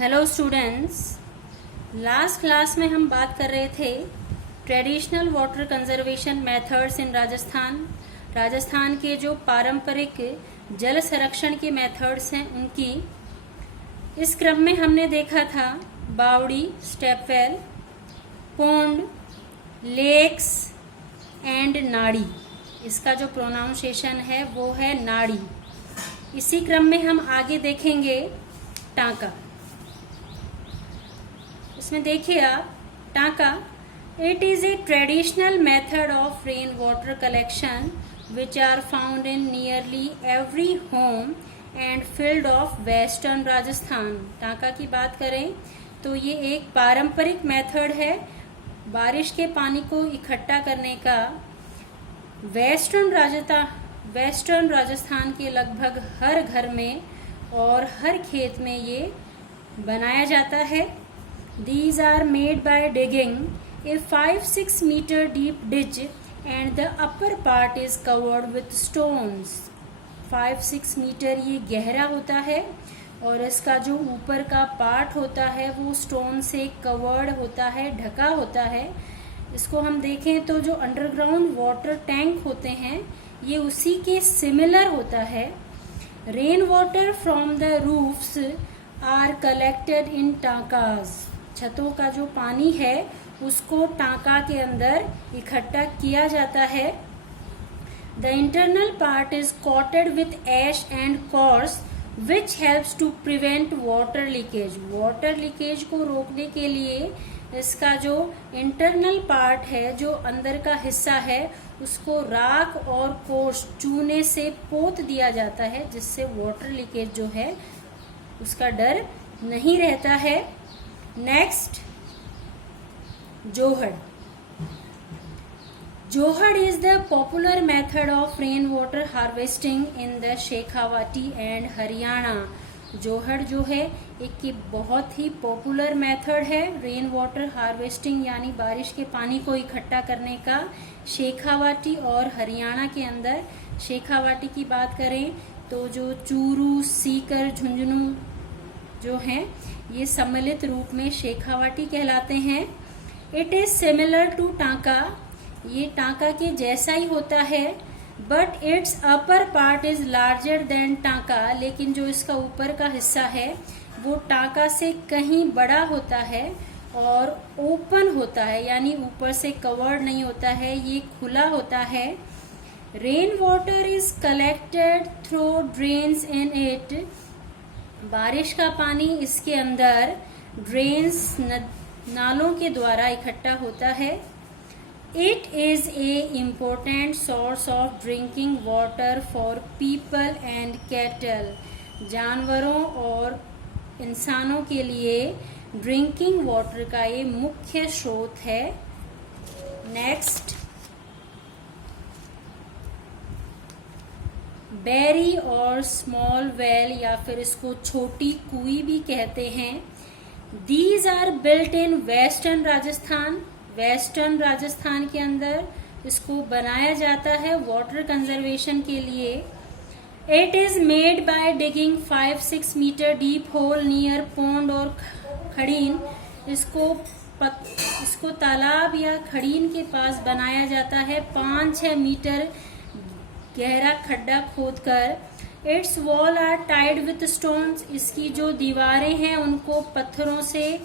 Hello students. Last class में हम बात कर रहे थे traditional water conservation methods in Rajasthan के जो पारंपरिक जल संरक्षण के मेथड्स हैं उनकी। इस क्रम में हमने देखा था बावड़ी, स्टेपवेल, पोंड, लेक्स एंड नाड़ी। इसका जो प्रोनाउंसिएशन है वो है नाड़ी। इसी क्रम में हम आगे देखेंगे टांका। इसमें देखिए आप, tanka it is a traditional method of rain water collection which are found in nearly every home and field of western Rajasthan. Tanka की बात करें तो ये एक पारंपरिक मेथड है बारिश के पानी को इकट्ठा करने का। वेस्टर्न राजस्थान के लगभग हर घर में और हर खेत में ये बनाया जाता है। These are made by digging a 5-6 meter deep ditch and the upper part is covered with stones. 5-6 metre ये गहरा होता है और इसका जो ऊपर का पार्ट होता है वो स्टोन से कवर्ड होता है, ढका होता है। इसको हम देखें तो जो अंडरग्राउंड वाटर टैंक होते हैं ये उसी के सिमिलर होता है। Rain water from the roofs are collected in tankas. छतों का जो पानी है उसको टांका के अंदर इकट्ठा किया जाता है। The internal part is coated with ash and coarse which helps to prevent water leakage. Water leakage को रोकने के लिए इसका जो इंटरनल पार्ट है, जो अंदर का हिस्सा है, उसको राख और कोर्स चूने से पोत दिया जाता है जिससे वाटर लीकेज जो है उसका डर नहीं रहता है। Next, johad. Johad is the popular method of rain water harvesting in the Shekhawati and Haryana. जोहड़ जो है एक बहुत ही पॉपुलर मेथड है रेन वाटर हार्वेस्टिंग यानी बारिश के पानी को इकट्ठा करने का। शेखावाटी और हरियाणा के अंदर, शेखावाटी की बात करें तो जो चूरू, सीकर, झुंझुनू जो हैं ये सम्मिलित रूप में शेखावाटी कहलाते हैं। इट इज सिमिलर टू टांका। ये टांका के जैसा ही होता है but it's upper part is larger than टांका। लेकिन जो इसका ऊपर का हिस्सा है वो टांका से कहीं बड़ा होता है और ओपन होता है, यानी ऊपर से कवर्ड नहीं होता है, ये खुला होता है। Rain water is collected through drains in it. बारिश का पानी इसके अंदर ड्रेन्स, नालों के द्वारा इकट्ठा होता है। It is A important source of drinking water for people and cattle. जानवरों और इंसानों के लिए ड्रिंकिंग वाटर का ये मुख्य स्रोत है। नेक्स्ट, बैरी और स्मॉल वेल या फिर इसको छोटी कुई भी कहते हैं। These are built in western Rajasthan. Western Rajasthan के अंदर इसको बनाया जाता है वाटर कंजर्वेशन के लिए। It is made by digging 5-6 metre deep hole near pond और खड़ीन। इसको तालाब या खड़ीन के पास बनाया जाता है 5-6 मीटर गहरा खड्डा खोदकर। Its wall are tied with stones. इसकी जो दीवारें हैं उनको पत्थरों से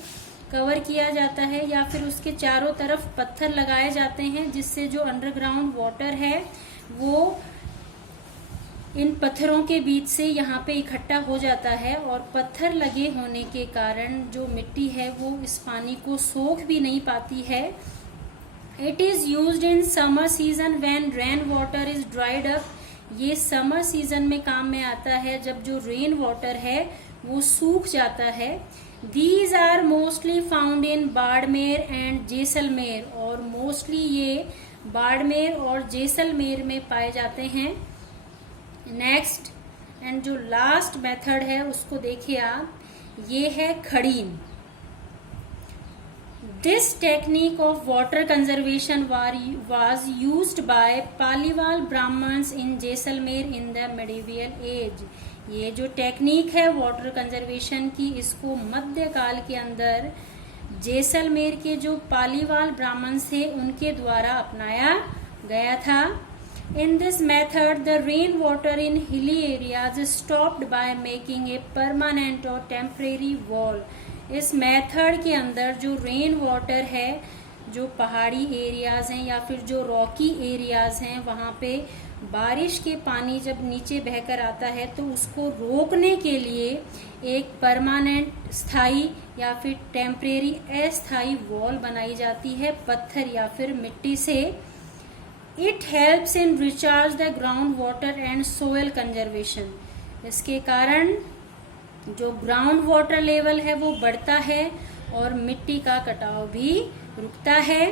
कवर किया जाता है या फिर उसके चारों तरफ पत्थर लगाए जाते हैं जिससे जो अंडरग्राउंड वाटर है वो इन पत्थरों के बीच से यहाँ पे इकट्ठा हो जाता है और पत्थर लगे होने के कारण जो मिट्टी है वो इस पानी को सोख भी नहीं पाती है। It is used in summer season when rain water is dried up. ये समर सीजन में काम में आता है जब जो रेन वाटर है वो सूख जाता है। These are mostly found in Barmer and Jaisalmer. और मोस्टली ये बाड़मेर और जैसलमेर में पाए जाते हैं। नेक्स्ट एंड जो लास्ट मेथड है उसको देखिए आप, ये है खड़ीन। This technique of water conservation was used by Paliwal Brahmins in Jaisalmer in the medieval age. ये जो टेक्निक है वाटर कंजर्वेशन की, इसको मध्यकाल के अंदर जैसलमेर के जो पालीवाल ब्राह्मण थे उनके द्वारा अपनाया गया था। In this method, the rainwater in hilly areas is stopped by making a permanent or temporary wall. इस मेथड के अंदर जो रेन वाटर है, जो पहाड़ी एरियाज हैं या फिर जो रॉकी एरियाज हैं, वहाँ पे बारिश के पानी जब नीचे बहकर आता है तो उसको रोकने के लिए एक परमानेंट स्थायी या फिर टेम्परेरी अस्थायी वॉल बनाई जाती है पत्थर या फिर मिट्टी से। It helps in recharge the ground water and soil conservation. इसके कारण जो ग्राउंड वाटर लेवल है वो बढ़ता है और मिट्टी का कटाव भी रुकता है।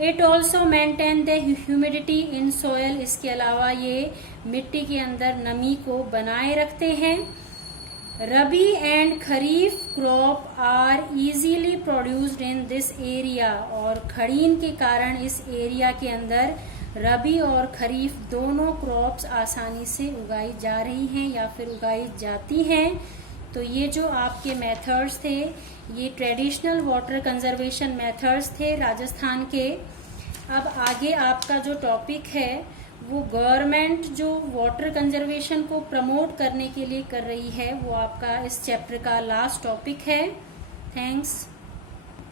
It also maintain the humidity in soil. इसके अलावा ये मिट्टी के अंदर नमी को बनाए रखते हैं। Rabi and kharif crop are easily produced in this area. और खड़ीन के कारण इस एरिया के अंदर रबी और खरीफ दोनों क्रॉप्स आसानी से उगाई जा रही हैं या फिर उगाई जाती हैं। तो ये जो आपके मेथड्स थे, ये ट्रेडिशनल वाटर कंजर्वेशन मेथड्स थे राजस्थान के। अब आगे आपका जो टॉपिक है वो गवर्नमेंट जो वाटर कंजर्वेशन को प्रमोट करने के लिए कर रही है, वो आपका इस चैप्टर का लास्ट टॉपिक है। थैंक्स।